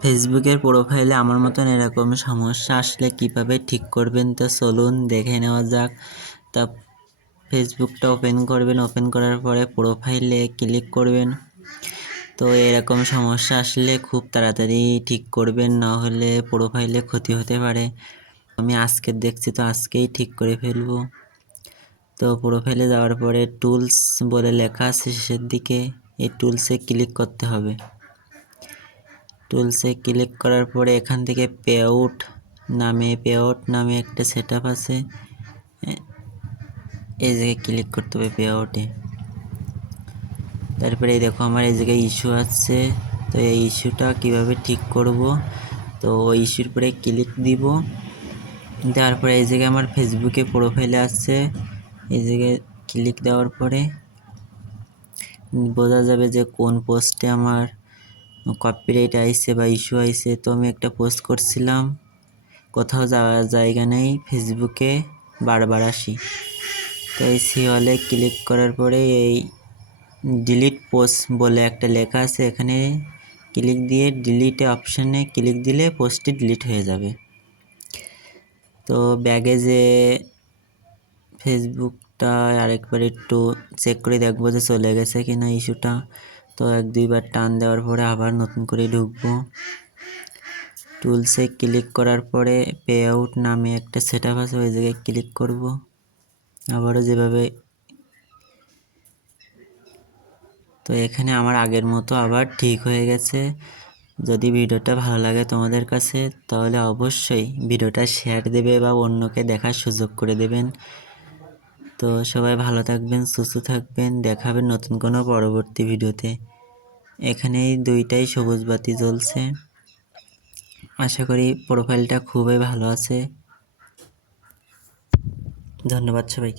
ফেসবুকের প্রোফাইলে আমার মতন এরকম সমস্যা আসলে কীভাবে ঠিক করবেন তো চলুন দেখে নেওয়া যাক। তা ফেসবুকটা ওপেন করবেন, ওপেন করার পরে প্রোফাইলে ক্লিক করবেন। তো এরকম সমস্যা আসলে খুব তাড়াতাড়ি ঠিক করবেন, না হলে প্রোফাইলে ক্ষতি হতে পারে। আমি আজকে দেখছি তো আজকেই ঠিক করে ফেলব। তো প্রোফাইলে যাওয়ার পরে টুলস বলে লেখা আছে শেষের দিকে, এই টুলসে ক্লিক করতে হবে। টুলসে ক্লিক করার পরে এখান থেকে পে আউট নামে পে আউট নামে একটা সেট আছে। এই জায়গায় ক্লিক করতে হবে পে আউটে তারপরে দেখো আমার এই জায়গায় ইস্যু আছে তো এই ইস্যুটা কীভাবে ঠিক করব? তো ওই ইস্যুর পরে ক্লিক দিব। তারপরে এই জায়গায় আমার ফেসবুকে প্রোফাইলে আছে এই জায়গায় ক্লিক দেওয়ার পরে বোঝা যাবে যে কোন পোস্টে আমার কপিরাইট আইছে বা ইস্যু আইছে, তো আমি একটা পোস্ট করছিলাম। কোথাও যাওয়ার জায়গা নেই ফেসবুকে বারবার আসি। তো এই সি সিওয়ালে ক্লিক করার পরে এই ডিলিট পোস্ট বলে একটা লেখা আছে, এখানে ক্লিক দিয়ে ডিলিটে অপশানে ক্লিক দিলে পোস্টটি ডিলিট হয়ে যাবে। তো ব্যাগে যে ফেসবুকটা আরেকবার একটু চেক করে দেখব যে চলে গেছে কি না ইস্যুটা তো এক দুইবার টান দেওয়ার পরে আবার নতুন করে ঢুকবো। টুলসে ক্লিক করার পরে পে আউট নামে একটা সেট আপ আছে, ওই জায়গায় ক্লিক করব। আবারও যেভাবে তো এখানে আমার আগের মতো আবার ঠিক হয়ে গেছে। যদি ভিডিওটা ভালো লাগে তোমাদের কাছে, তাহলে অবশ্যই ভিডিওটা শেয়ার দেবে বা অন্যকে দেখার সুযোগ করে দেবেন। তো সবাই ভালো থাকবেন, সুস্থ থাকবেন। দেখাবেন নতুন কোনো পরবর্তী ভিডিওতে। এখানেই দুইটাই সবুজ বাতি জ্বলছে। আশা করি প্রোফাইলটা খুবই ভালো আছে। ধন্যবাদ সবাইকে।